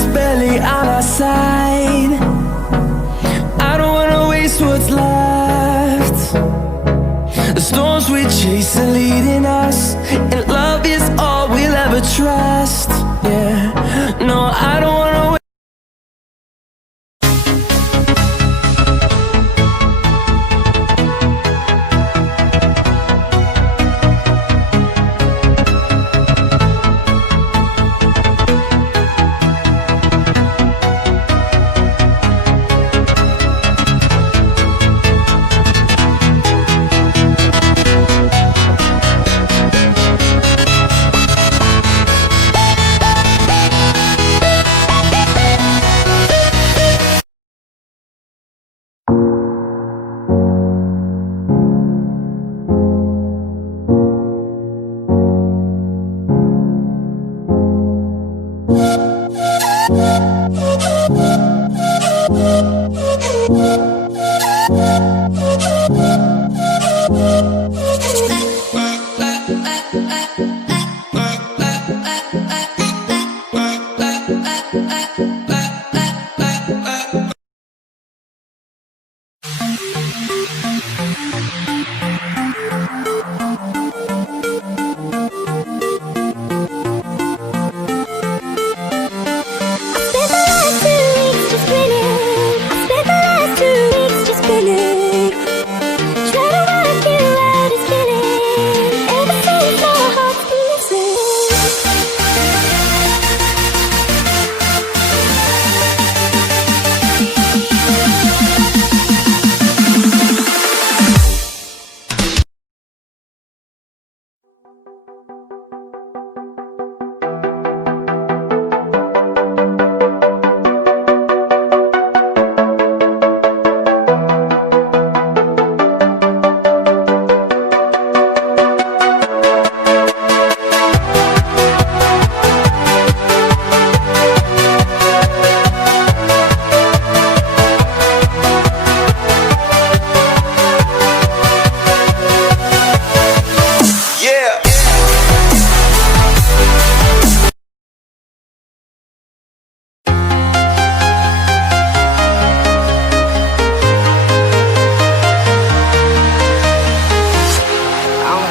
just barely on our side. I don't wanna waste what's left. The storms we chase are leading us, and love is all we'll ever trust. Yeah, no, I don't wanna wait.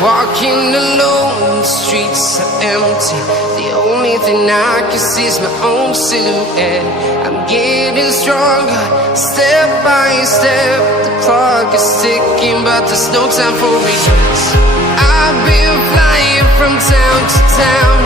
Walking alone, the streets are empty. The only thing I can see is my own silhouette. I'm getting stronger, step by step. The clock is ticking, but there's no time for me. I've been flying from town to town,